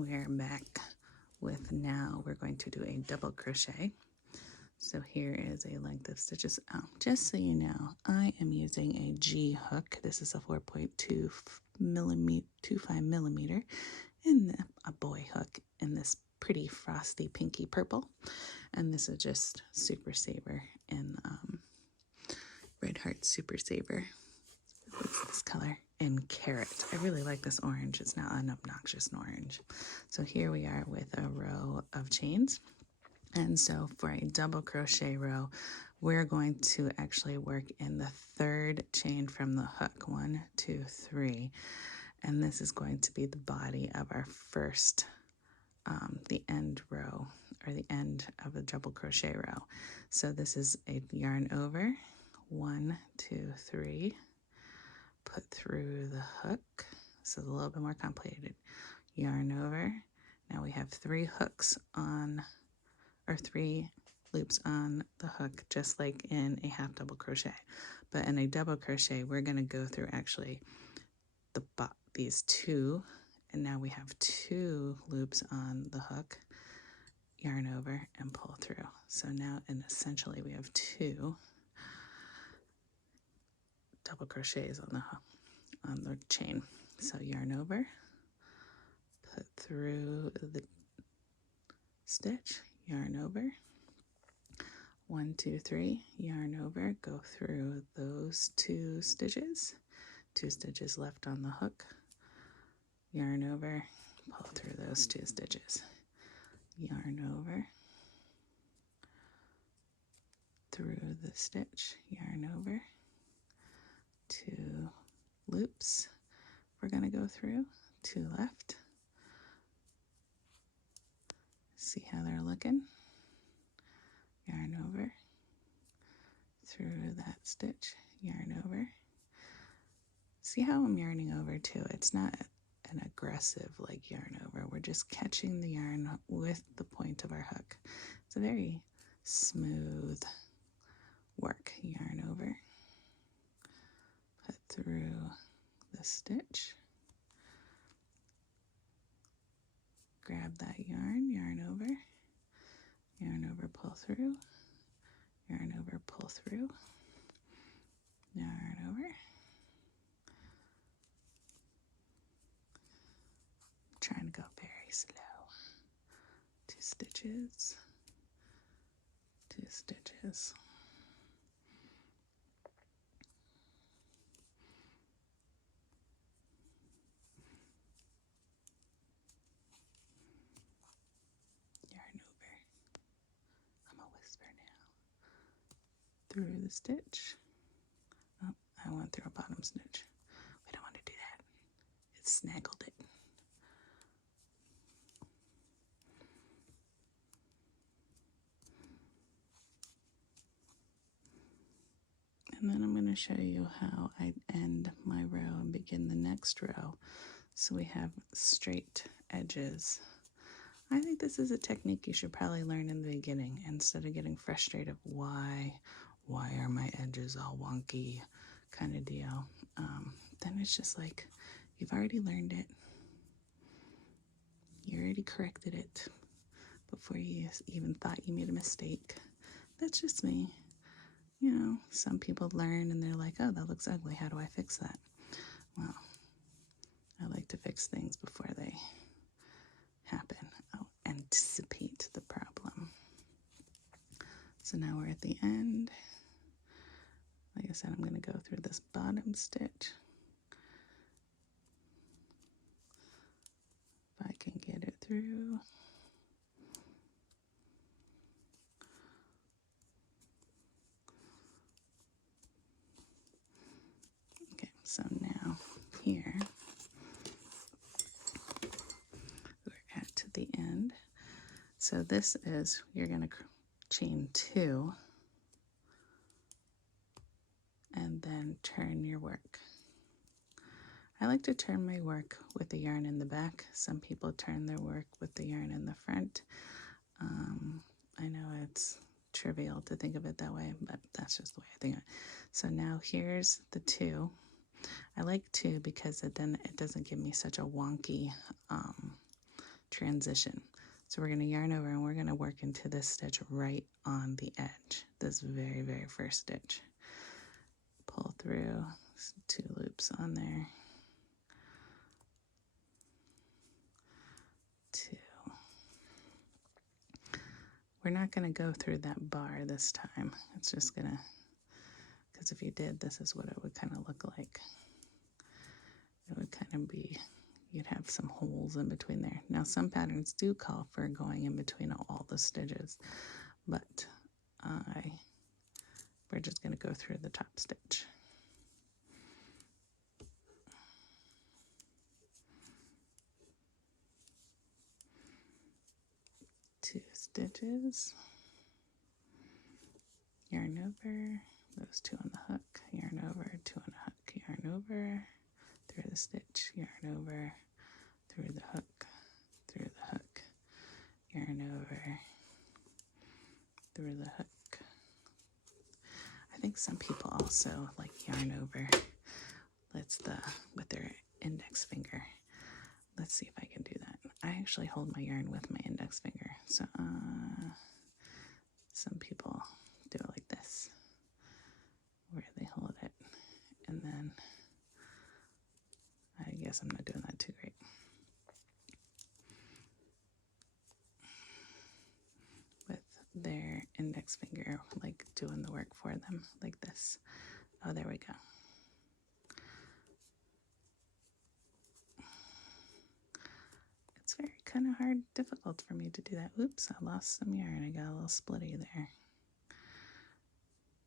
we're back with now we're going to do a double crochet. So here is a length of stitches. Just so you know, I am using a G hook. This is a 4.25 millimeter and a boy hook in this pretty frosty pinky purple. And this is just Super Saver in Red Heart Super Saver. What's this color? In Carrot. I really like this orange. It's not an obnoxious orange. So here we are with a row of chains. And so for a double crochet row, we're going to actually work in the third chain from the hook. 1, 2, 3. And this is going to be the body of our first, the end row, or the end of the double crochet row. So this is a yarn over, 1, 2, 3. Put through the hook. So it's a little bit more complicated. Yarn over. Now we have 3 hooks on, or 3 loops on the hook, just like in a half double crochet. But in a double crochet, we're going to go through actually these 2, and now we have 2 loops on the hook, yarn over, and pull through. So now, and essentially, we have 2 double crochets on the chain. So yarn over, put through the stitch, yarn over, 1, 2, 3, yarn over, go through those 2 stitches, 2 stitches left on the hook, yarn over, pull through those 2 stitches, yarn over, through the stitch, yarn over, 2 loops we're going to go through, 2 left. See how they're looking. Yarn over, through that stitch, yarn over. See how I'm yarning over too? It's not an aggressive like yarn over. We're just catching the yarn with the point of our hook. It's a very smooth work. Yarn over, put through the stitch, grab that yarn over, pull through, yarn over, pull through, yarn over. I'm trying to go very slow. 2 stitches, 2 stitches. Through the stitch. Oh, I went through a bottom stitch. We don't want to do that. It snaggled it. And then I'm going to show you how I end my row and begin the next row. So we have straight edges. I think this is a technique you should probably learn in the beginning instead of getting frustrated. Why are my edges all wonky kind of deal. Then it's just like, you've already learned it. You already corrected it before you even thought you made a mistake. That's just me. You know, some people learn and they're like, oh, that looks ugly. How do I fix that? Well, I like to fix things before they happen. Oh, anticipate the problem. So now we're at the end. Like I said, I'm going to go through this bottom stitch. If I can get it through. Okay, so now here we're at the end. So this is, you're going to chain 2 and then turn your work. I like to turn my work with the yarn in the back. Some people turn their work with the yarn in the front. I know it's trivial to think of it that way, but that's just the way I think of it. So now here's the 2. I like 2 because then it doesn't give me such a wonky transition. So we're going to yarn over and we're going to work into this stitch right on the edge, this very, very first stitch. Pull through, 2 loops on there, 2. We're not going to go through that bar this time. It's just going to, because if you did, this is what it would kind of look like. It would kind of be, you'd have some holes in between there. Now some patterns do call for going in between all the stitches, but we're just going to go through the top stitch. 2 stitches, yarn over, those 2 on the hook, yarn over, 2 on the hook, yarn over, through the stitch, yarn over, through the hook, yarn over, through the hook. I think some people also like yarn over. With their index finger. Let's see if I can do that. I actually hold my yarn with my index finger. So some people do it like this, where they hold it, and then I guess I'm not doing that too great. With their index finger, like doing the work for them, like this. Oh, there we go. It's very kind of hard, difficult for me to do that. Oops, I lost some yarn. I got a little splitty there.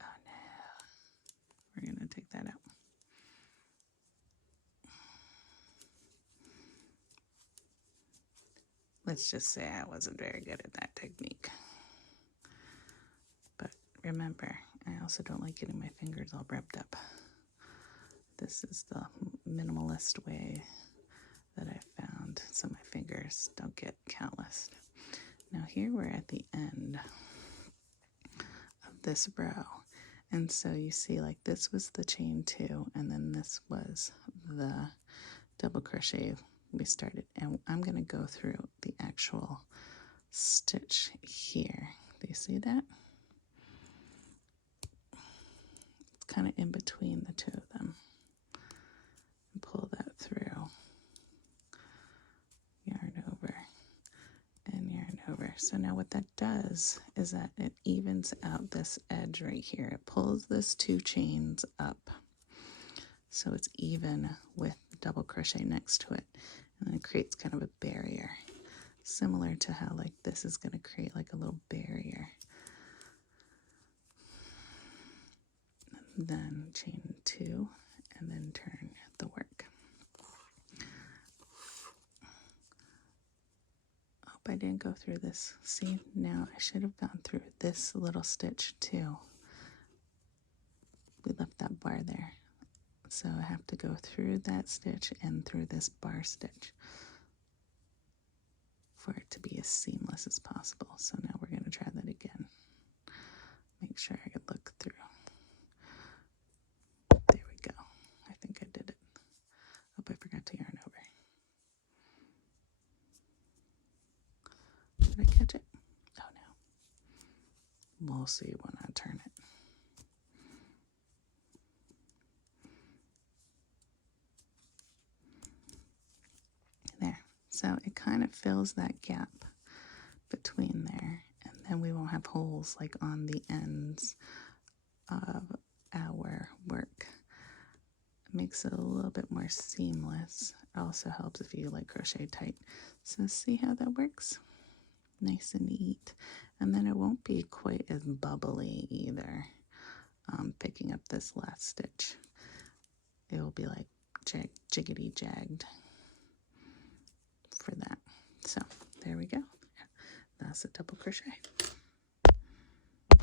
Oh no. We're going to take that out. Let's just say I wasn't very good at that technique. But remember, I also don't like getting my fingers all wrapped up. This is the minimalist way that I found so my fingers don't get calloused. Now here we're at the end of this row. And so you see, like, this was the chain 2, and then this was the double crochet we started. And I'm going to go through the actual stitch here. Do you see that? It's kind of in between the 2 of them. And pull that through. Yarn over and yarn over. So now what that does is that it evens out this edge right here. It pulls this 2 chains up so it's even with the double crochet next to it, and then it creates kind of a barrier, similar to how like this is going to create like a little barrier. And then chain 2 and then turn the work. Hope I didn't go through this. See, now I should have gone through this little stitch too. We left that bar there. So I have to go through that stitch and through this bar stitch for it to be as seamless as possible. So now we're going to try that again. Make sure I could look through. There we go. I think I did it. Hope I forgot to yarn over. Did I catch it? Oh no. We'll see when I turn it. There. So it kind of fills that gap between there, and then we won't have holes like on the ends of our work. It makes it a little bit more seamless. It also helps if you like crochet tight. So see how that works? Nice and neat. And then it won't be quite as bubbly either. Picking up this last stitch, it will be like jiggity jagged for that. So there we go. That's a double crochet.